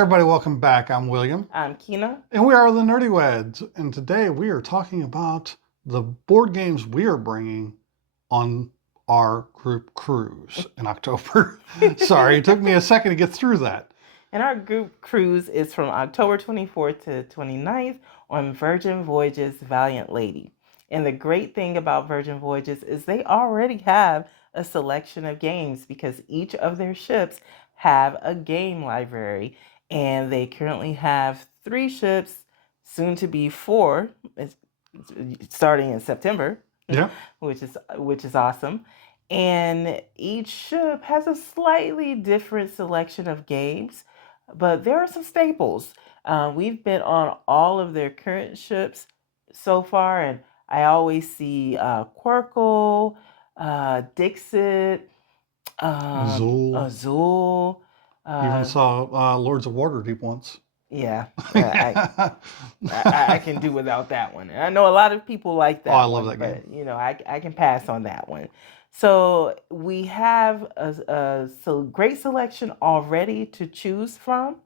Everybody, welcome back. I'm William, I'm Kina. and we are the Nerdy Weds. And today we are talking about the board games we are bringing on our group cruise in October. Sorry, it took me a second to get through that. And our group cruise is from October 24th to 29th on Virgin Voyages Valiant Lady. And the great thing about Virgin Voyages is they already have a selection of games because each of their ships have a game library. And they currently have 3 ships, soon to be 4, starting in September, Yeah. which is awesome. And each ship has a slightly different selection of games, but there are some staples. We've been on all of their current ships so far, and I always see Quirkle, Dixit, Zool. Azul. Even Uh, saw Lords of Waterdeep once. yeah, I, Oh, I can do without that one. I know a lot of people like I that love one, that game. but I can pass on that one. So we have a great selection already to choose from,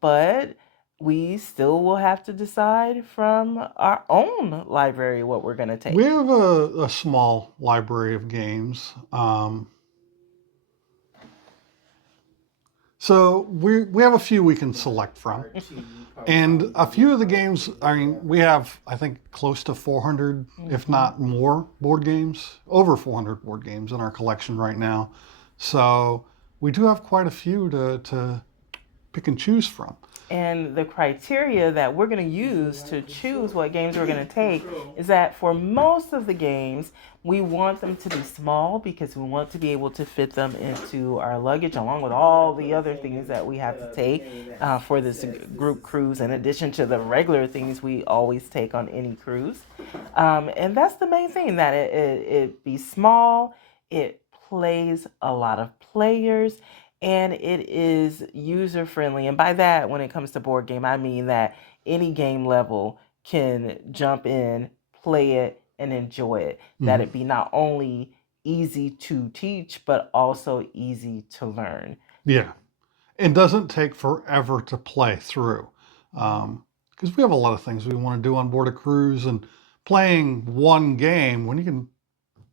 but we still will have to decide from our own library what we're going to We take. have a small library of games. So we have a few we can select from. And a few of the games, I mean, we have, I think, close to 400, if Mhm. not more, board games, over 400 board games in our collection right now. So we do have quite a few to pick and choose from. And the criteria that we're going to use to choose what games we're going to take is that for most of the games, we want them to be small because we want to be able to fit them into our luggage along with all the other things that we have to take for this group cruise, in addition to the regular things we always take on any cruise. And that's the main thing, that it be small, it plays a lot of players, and it is user friendly. And by that, when it comes to board game, I mean that any game level can jump in, play it, and enjoy it. That Mhm. it be not only easy to teach, but also easy to learn. Yeah. It doesn't take forever to play through because we have a lot of things we want to do on board a cruise, and playing one game when you can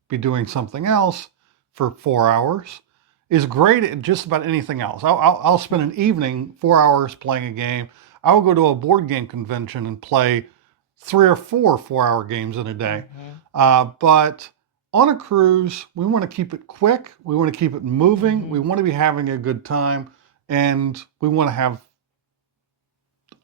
be doing something else for 4 hours is great at just about anything else. I'll spend an evening, 4 hours playing a game. I will go to a board game convention and play 3 or 4 4-hour games in a day. Mm-hmm. But on a cruise, we want to keep it quick. We want to keep it moving. We Mm-hmm. want to be having a good time. And we want to have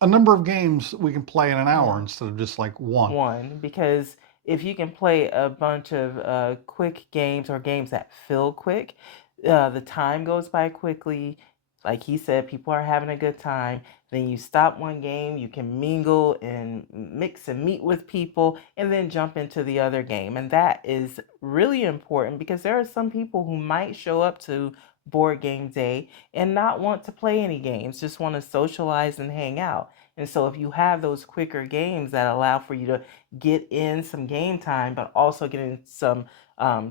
a number of games that we can play in an hour Yeah. instead of just like one. One, because if you can play a bunch of quick games or games that feel quick, the time goes by quickly. Like he said, people are having a good time. Then you stop one game, you can mingle and mix and meet with people, and then jump into the other game. And that is really important because there are some people who might show up to board game day and not want to play any games, just want to socialize and hang out. And so if you have those quicker games that allow for you to get in some game time, but also get in some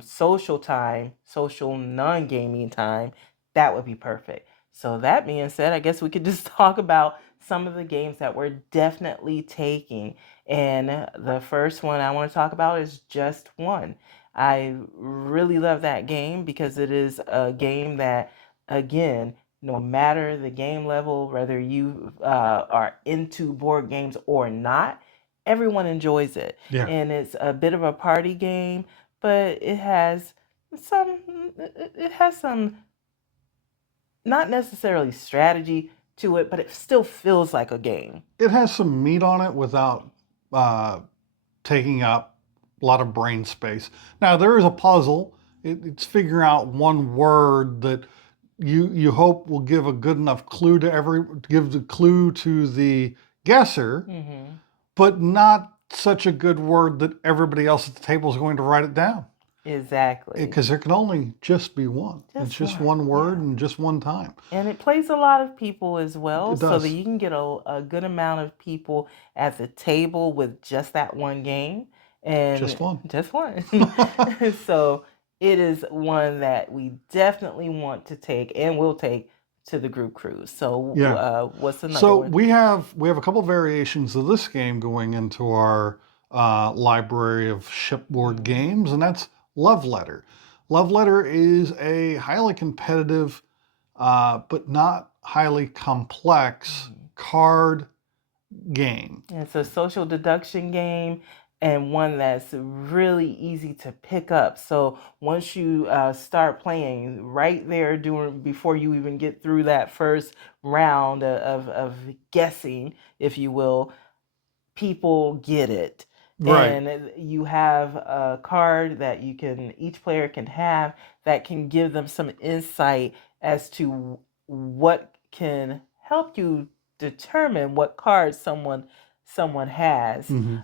social time, social non-gaming time, that would be perfect. So that being said, I guess we could just talk about some of the games that we're definitely taking. And the first one I want to talk about is Just One. I really love that game because it is a game that, again, no matter the game level, whether you are into board games or not, everyone enjoys it. Yeah. And it's a bit of a party game, but some it has some, not necessarily strategy to it, but it still feels like a game. It has some meat on it without uh, taking up a lot of brain space. Now, there is a puzzle. It's figuring out one word that you hope will give a good enough clue to give the clue to the guesser, Hmm. but not such a good word that everybody else at the table is going to write it down. Exactly. Because there can only just be one. It's Just just one. one word Yeah. and just one time. And it plays a lot of people as well, It so that does. you can get a good amount of people at the table with just that one game Just and one. just one. So it is one that we definitely want to take and will take to the group cruise. So Yeah. what's another So one? we have a couple variations of this game going into our library of shipboard Mhm. games, and that's Love Letter. Love Letter is a highly competitive, but not highly complex Mhm. card game. It's a social deduction game and one that's really easy to pick up. So once you start playing right there during before you even get through that first round of guessing, if you will, people get it. Right. And you have a card that each player can have that can give them some insight as to what can help you determine what card someone has, Hmm.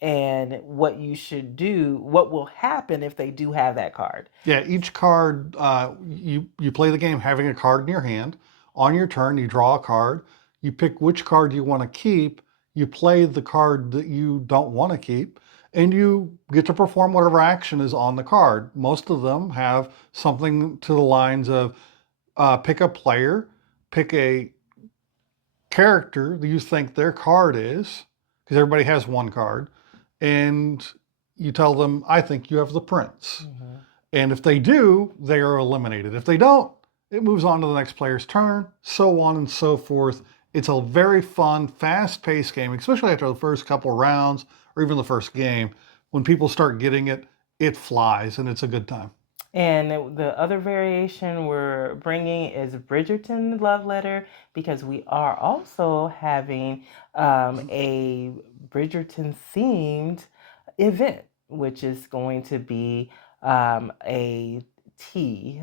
and what you should do, what will happen if they do have that card. Yeah, each card, you play the game having a card in your hand. On your turn, you draw a card. You pick which card you want to keep. You play the card that you don't want to keep, and you get to perform whatever action is on the card. Most of them have something to the lines of pick a player, pick a character that you think their card is, because everybody has one card, and you tell them, I think you have the prince. Mhm. And if they do, they are eliminated. If they don't, it moves on to the next player's turn, so on and so forth. It's a very fun, fast paced game, especially after the first couple rounds or even the first game. When people start getting it, it flies and it's a good time. And the other variation we're bringing is Bridgerton Love Letter, because we are also having a Bridgerton themed event, which is going to be a tea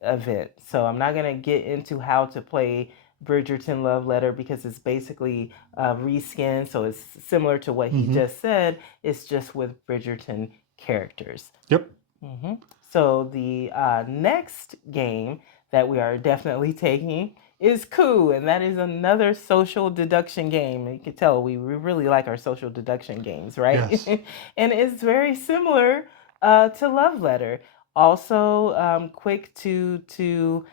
event. So I'm not going to get into how to play Bridgerton Love Letter because it's basically reskin. So it's similar to what he Mm-hmm. just said. It's just with Bridgerton characters. Yep. Hmm. So the next game that we are definitely taking is Coup, and that is another social deduction game. You can tell we really like our social deduction games, right? Yes. And it's very similar to Love Letter. Also, quick to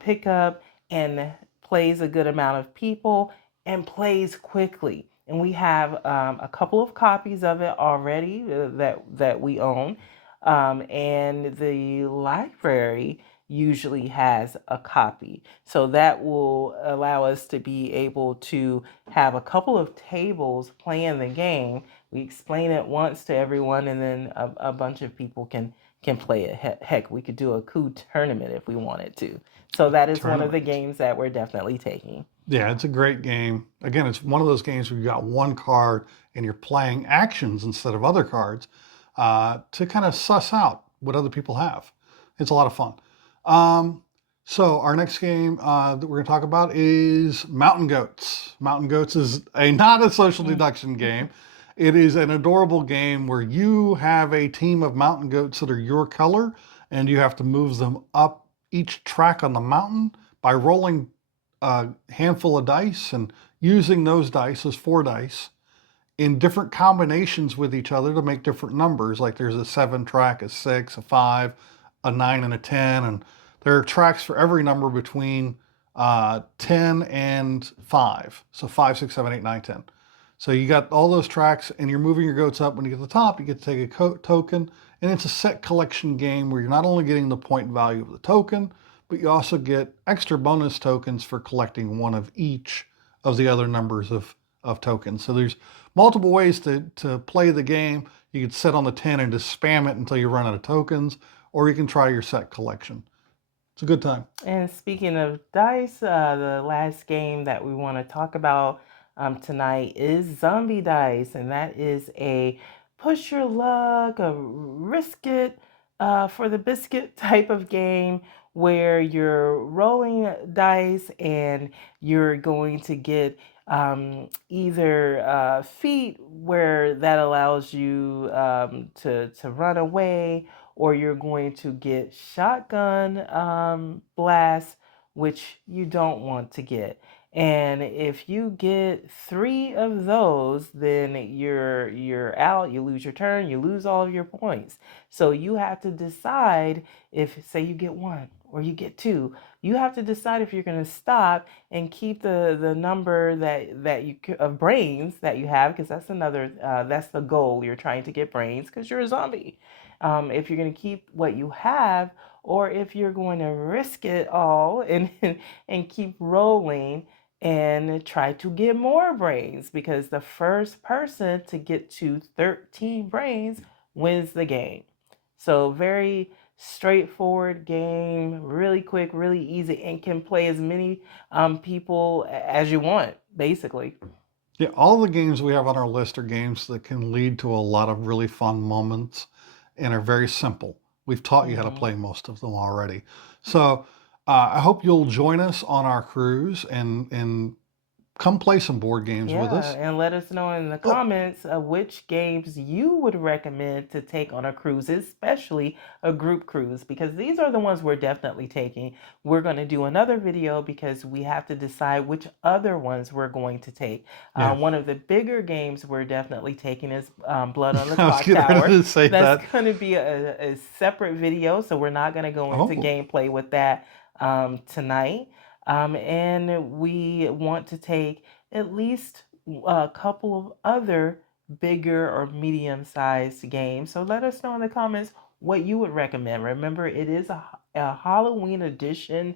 pick up, and plays a good amount of people and plays quickly. And we have a couple of copies of it already that we own, and the library usually has a copy. So that will allow us to be able to have a couple of tables playing the game. We explain it once to everyone, and then a bunch of people can play it. Heck, we could do a coup tournament if we wanted to. So that is one of the Tournament. games that we're definitely taking. Yeah, it's a great game. Again, it's one of those games where you got one card and you're playing actions instead of other cards to kind of suss out what other people have. It's a lot of fun. Um, so our next game that we're going to talk about is Mountain Goats. Mountain Goats is not a social deduction game. It is an adorable game where you have a team of mountain goats that are your color, and you have to move them up each track on the mountain by rolling a handful of dice and using those dice as four dice in different combinations with each other to make different numbers. Like there's a 7 track, a 6, a 5, a 9, and a 10. And there are tracks for every number between 10 and 5. So 5, 6, 7, 8, 9, 10. So you got all those tracks and you're moving your goats up. When you get to the top, you get to take a token. And it's a set collection game where you're not only getting the point value of the token, but you also get extra bonus tokens for collecting one of each of the other numbers of tokens. So there's multiple ways to play the game. You can sit on the 10 and just spam it until you run out of tokens, or you can try your set collection. It's a good time. And speaking of dice, the last game that we want to talk about tonight is Zombie Dice, and that is a push your luck, a risk it for the biscuit type of game where you're rolling dice and you're going to get either feat where that allows you to run away, or you're going to get shotgun blast, which you don't want to get. And if you get 3 of those, then you're out. You lose your turn. You lose all of your points. So you have to decide if, say, you get one or you get 2. You have to decide if you're going to stop and keep the number that you of brains that you have, because that's another that's the goal. You're trying to get brains because you're a zombie. If you're going to keep what you have, or if you're going to risk it all and keep rolling and try to get more brains, because the first person to get to 13 brains wins the game. So very straightforward game, really quick, really easy, and can play as many people as you want, basically. Yeah, all the games we have on our list are games that can lead to a lot of really fun moments and are very simple. We've taught you how to Mm-hmm. play most of them already. So I hope you'll join us on our cruise and come play some board games with Yeah, us. and let us know in the Oh, comments which games you would recommend to take on a cruise, especially a group cruise, because these are the ones we're definitely taking. We're going to do another video because we have to decide which other ones we're going to take. yeah. One of the bigger games we're definitely taking is Blood on the I was Clock getting ready Tower. to say That's that. going to be a separate video, so we're not going to go into Oh, gameplay with that tonight. And we want to take at least a couple of other bigger or medium-sized games. So let us know in the comments what you would recommend. Remember, it is a Halloween edition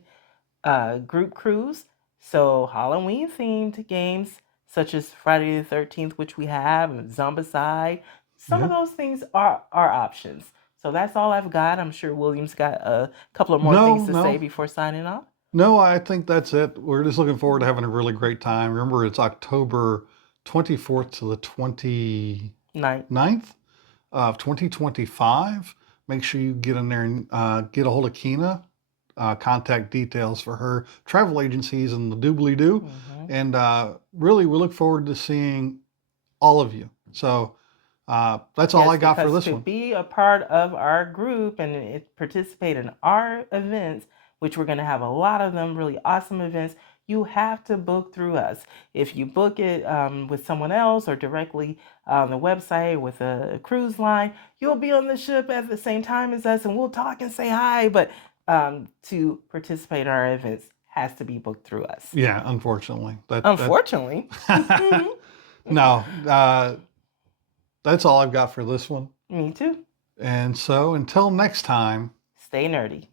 group cruise. So Halloween themed games such as Friday the 13th, which we have, and Zombicide. Some of yeah. those things are options. So that's all I've got. I'm sure William's got a couple of more No, things to say no. before signing off. No, I think that's it. We're just looking forward to having a really great time. Remember, it's October 24th to the 29th Night. of 2025. Make sure you get in there and get a hold of Kina. Contact details for her travel agencies and the doobly doo. Mm-hmm. And really, we look forward to seeing all of you. So that's all Yes, I got for because this to one. be a part of our group and participate in our events, which we're going to have a lot of them, really awesome events, you have to book through us. If you book it with someone else or directly on the website with a cruise line, you'll be on the ship at the same time as us and we'll talk and say hi. But to participate in our events has to be booked through us. Yeah, unfortunately. Unfortunately. No, that's all I've got for this one. Me too. And so until next time. Stay nerdy.